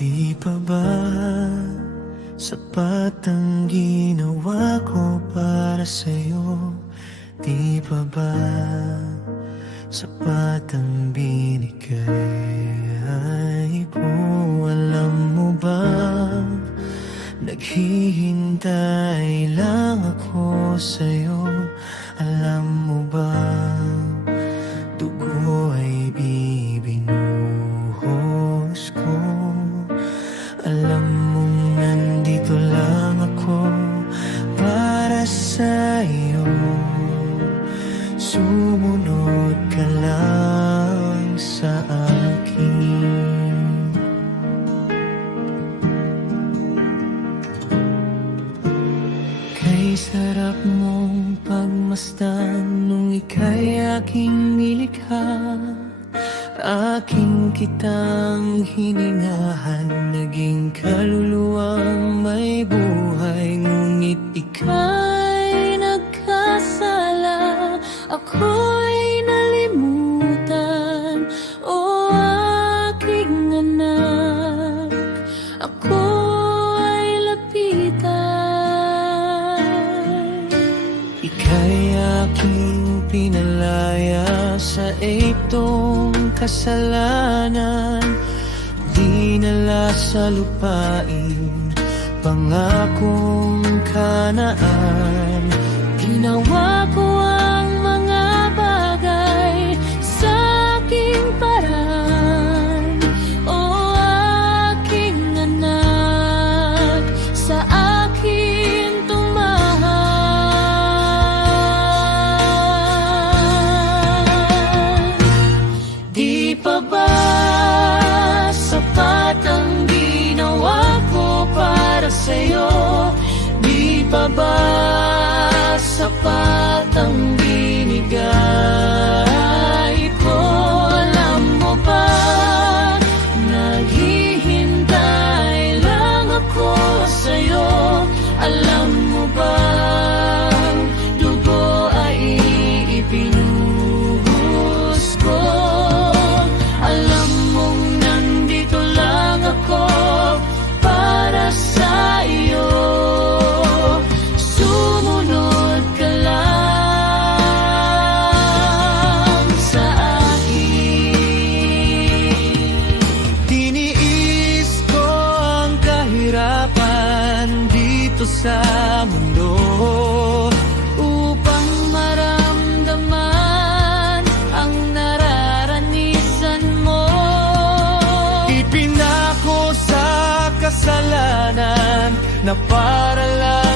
Di pa ba sapat ang ginawa ko para sa'yo? Di pa ba sapat ang binigay ko? Alam mo ba, naghihintay lang ako sa'yo. Alam mo ba, dugo ay bibinuhos ko. Alam mong nandito lang ako para sa'yo. Sumunod ka lang sa akin. Kay sarap mong pagmasdan nung ika'y aking nilikha. Aking kitang hiningahan, naging kaluluwang may buhay. Ngunit ika'y nagkasala, ako'y nalimutan. O aking anak, ako ay lapitan. Ika'y aking pinalaya sa itong kasalanan, dinala sa lupain, pangakong Kanaan. Ginawa ko ang mga bagay sa aking paraan. O aking anak, sa akin tumahal. Di pa ba sapat ang ginawa ko para sa'yo? Di pa ba sapat ang binigay ko? Alam mo ba, naghihintay lang ako sa'yo. Alam mo ba, dugo ay ibinuhos ko. Alam mong nandito lang ako para sa iyo. Sumunod ka lang sa akin. Tiniis ko ang kahirapan dito sa mundo upang maramdaman ang nararanisan mo. Ipinako sa kasalanan na para lang